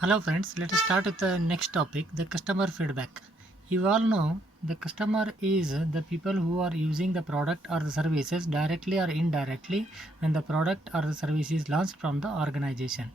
Hello friends, let us start with the next topic, the customer feedback. You all know the customer is the people who are using the product or the services directly or indirectly when the product or the service is launched from the organization.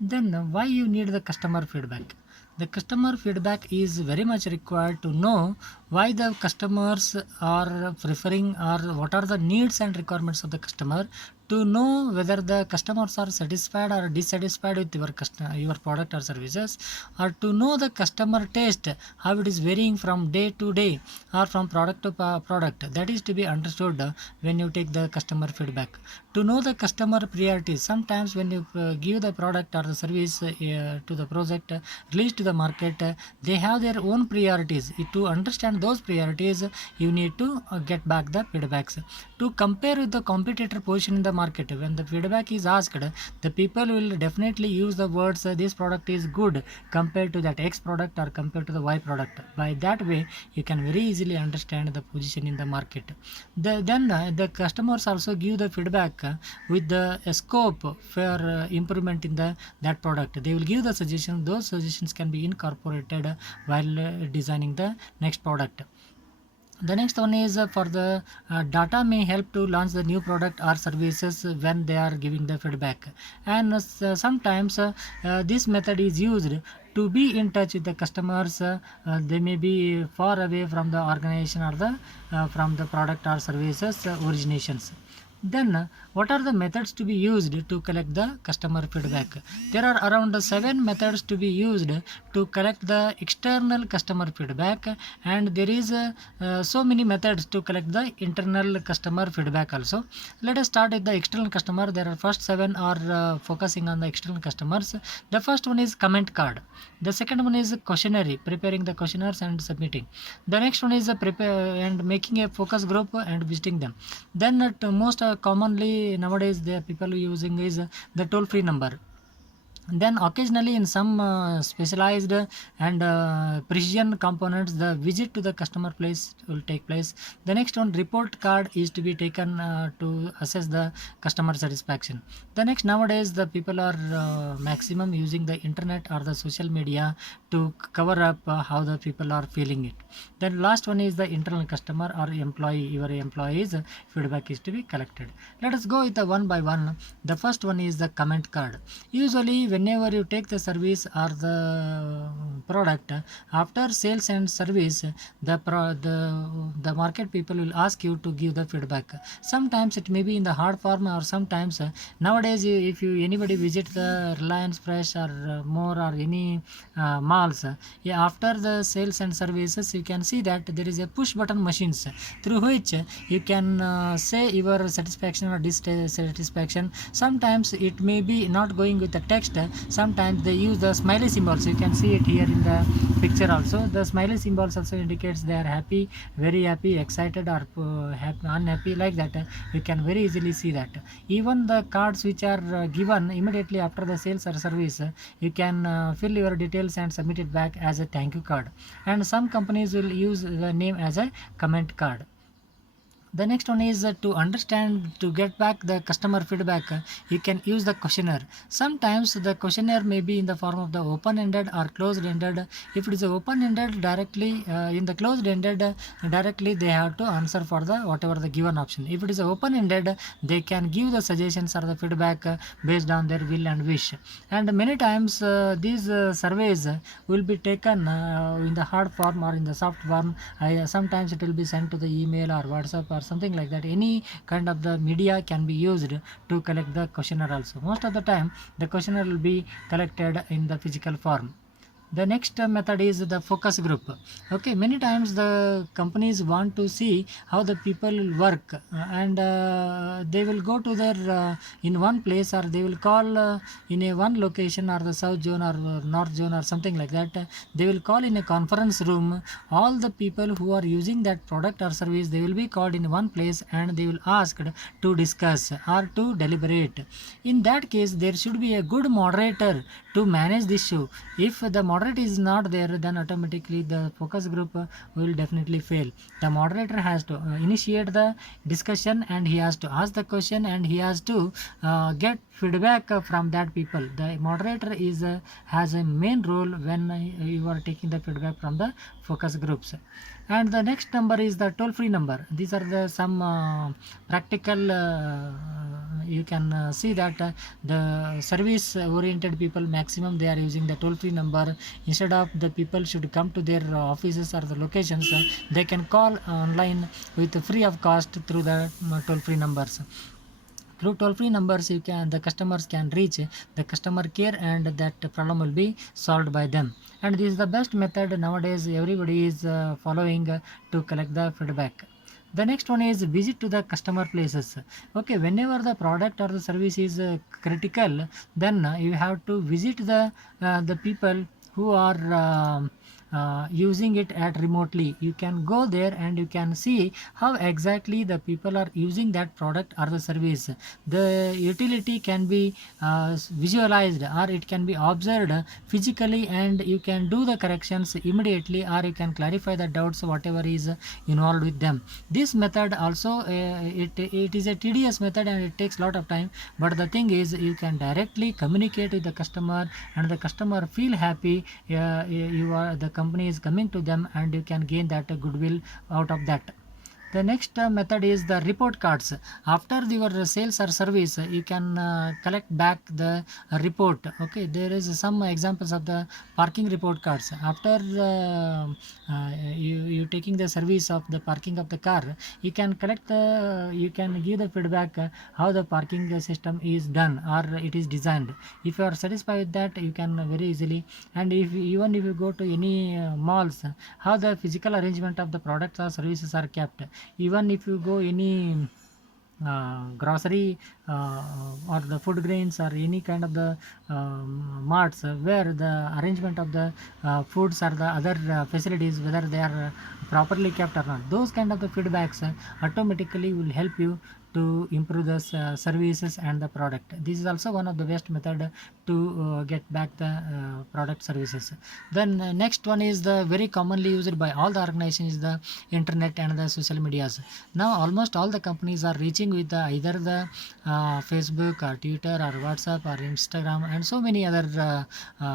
Then why you need the customer feedback? The customer feedback is very much required to know why the customers are preferring or what are the needs and requirements of the customer, to know whether the customers are satisfied or dissatisfied with your product or services, or to know the customer taste, how it is varying from day to day or from product to product. That is to be understood when you take the customer feedback. To know the customer priorities, sometimes when you give the product or the service to the project released to the market, they have their own priorities. To understand those priorities, you need to get back the feedbacks. To compare with the competitor position in the market, when the feedback is asked, the people will definitely use the words this product is good compared to that X product or compared to the Y product. By that way, you can very easily understand the position in the market. The customers also give the feedback with the scope for improvement in the that product. They will give the suggestions. Those suggestions can be incorporated while designing the next product. The next one is for the data may help to launch the new product or services when they are giving the feedback. And sometimes this method is used to be in touch with the customers. They may be far away from the organization or the from the product or services originations. Then what are the methods to be used to collect the customer feedback? There are around 7 methods to be used to collect the external customer feedback, and there is so many methods to collect the internal customer feedback also. Let us start with the external customer. There are first 7 are focusing on the external customers. The first one is comment card. The second one is questionnaire, preparing the questionnaires and submitting. The next one is prepare and making a focus group and visiting them. Then most commonly nowadays the people using is the toll free number. Then occasionally in some specialized and precision components, the visit to the customer place will take place. The next one, report card, is to be taken to assess the customer satisfaction. The next, nowadays the people are maximum using the internet or the social media to cover up how the people are feeling it. Then last one is the internal customer or employee. Your employees feedback is to be collected. Let us go with the one by one. The first one is the comment card. Usually whenever you take the service or the product, after sales and service, the market people will ask you to give the feedback. Sometimes it may be in the hard form, or sometimes nowadays if you anybody visit the Reliance Fresh or more or any malls, yeah, after the sales and services, you can see that there is a push button machines through which you can say your satisfaction or dissatisfaction. Sometimes it may be not going with the text. Sometimes they use the smiley symbols. You can see it here in the picture also. The smiley symbols also indicates they are happy, very happy, excited, or unhappy, like that. You can very easily see that. Even the cards which are given immediately after the sales or service, you can fill your details and submit it back as a thank you card. And some companies will use the name as a comment card. The next one is to understand, to get back the customer feedback, you can use the questionnaire. Sometimes the questionnaire may be in the form of the open ended or closed ended. If it is open ended, directly in the closed ended, directly they have to answer for the whatever the given option. If it is open ended, they can give the suggestions or the feedback based on their will and wish. And many times these surveys will be taken in the hard form or in the soft form. Sometimes it will be sent to the email or WhatsApp or something like that. Any kind of the media can be used to collect the questionnaire also. Most of the time the questionnaire will be collected in the physical form. The next method is the focus group. Okay, many times the companies want to see how the people work, and they will go to their in one place, or they will call in a one location, or the south zone or north zone or something like that. They will call in a conference room all the people who are using that product or service. They will be called in one place and they will asked to discuss or to deliberate. In that case, there should be a good moderator to manage this show. If the moderator is not there, then automatically the focus group will definitely fail. The moderator has to initiate the discussion, and he has to ask the question, and he has to get feedback from that people. The moderator is has a main role when you are taking the feedback from the focus groups. And the next number is the toll free number. These are the some practical you can see that the service oriented people maximum they are using the toll free number. Instead of the people should come to their offices or the locations, they can call online with free of cost through the toll free numbers. Through toll-free numbers, the customers can reach the customer care, and that problem will be solved by them. And this is the best method nowadays. Everybody is following to collect the feedback. The next one is visit to the customer places. Okay, whenever the product or the service is critical, then you have to visit the people who are using it at remotely. You can go there and you can see how exactly the people are using that product or the service. The utility can be visualized, or it can be observed physically, and you can do the corrections immediately, or you can clarify the doubts whatever is involved with them. This method also it is a tedious method and it takes a lot of time, but the thing is you can directly communicate with the customer, and the customer feel happy. You are the company is coming to them, and you can gain that goodwill out of that. The next method is the report cards. After your sales or service, you can collect back the report. Okay, there is some examples of the parking report cards. After you taking the service of the parking of the car, you can collect the you can give the feedback how the parking system is done or it is designed. If you are satisfied with that, you can very easily. And if even if you go to any malls, how the physical arrangement of the products or services are kept. Even if you go any grocery or the food grains or any kind of the marts where the arrangement of the foods or the other facilities, whether they are properly kept or not, those kind of the feedbacks automatically will help you to improve the services and the product. This is also one of the best method to get back the product services. Then next one is the very commonly used by all the organizations is the internet and the social medias. Now almost all the companies are reaching with either the Facebook or Twitter or WhatsApp or Instagram and so many other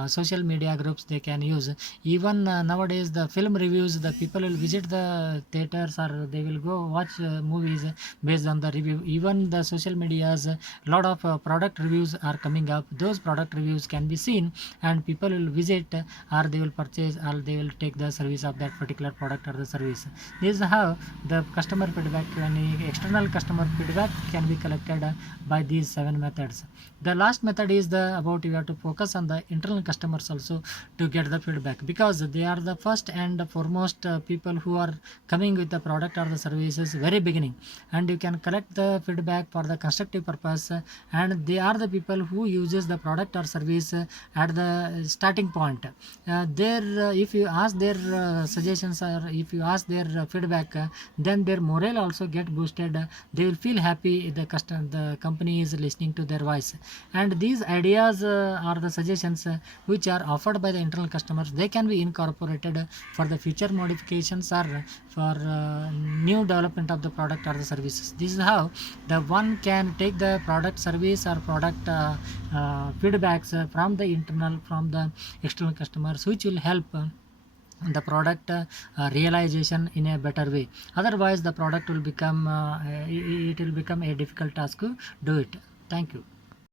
social media groups they can use. Even nowadays the film reviews, the people will visit the theaters or they will go watch movies based on the review. Even the social medias, lot of product reviews are coming up. Those product reviews can be seen, and people will visit or they will purchase or they will take the service of that particular product or the service. This is how the customer feedback, external customer feedback can be collected by these 7 methods. The last method is the about you have to focus on the internal customers also to get the feedback, because they are the first and foremost people who are coming with the product or the services very beginning, and you can collect the feedback for the constructive purpose, and they are the people who uses the product or service at the starting point. If you ask their suggestions or if you ask their feedback, then their morale also get boosted. They will feel happy the company is listening to their voice, and these ideas are the suggestions which are offered by the internal customers. They can be incorporated for the future modifications or for new development of the product or the services. This is how the one can take the product, service or product feedbacks from the internal, from the external customers, which will help the product realization in a better way. Otherwise the product will become it will become a difficult task to do it. Thank you.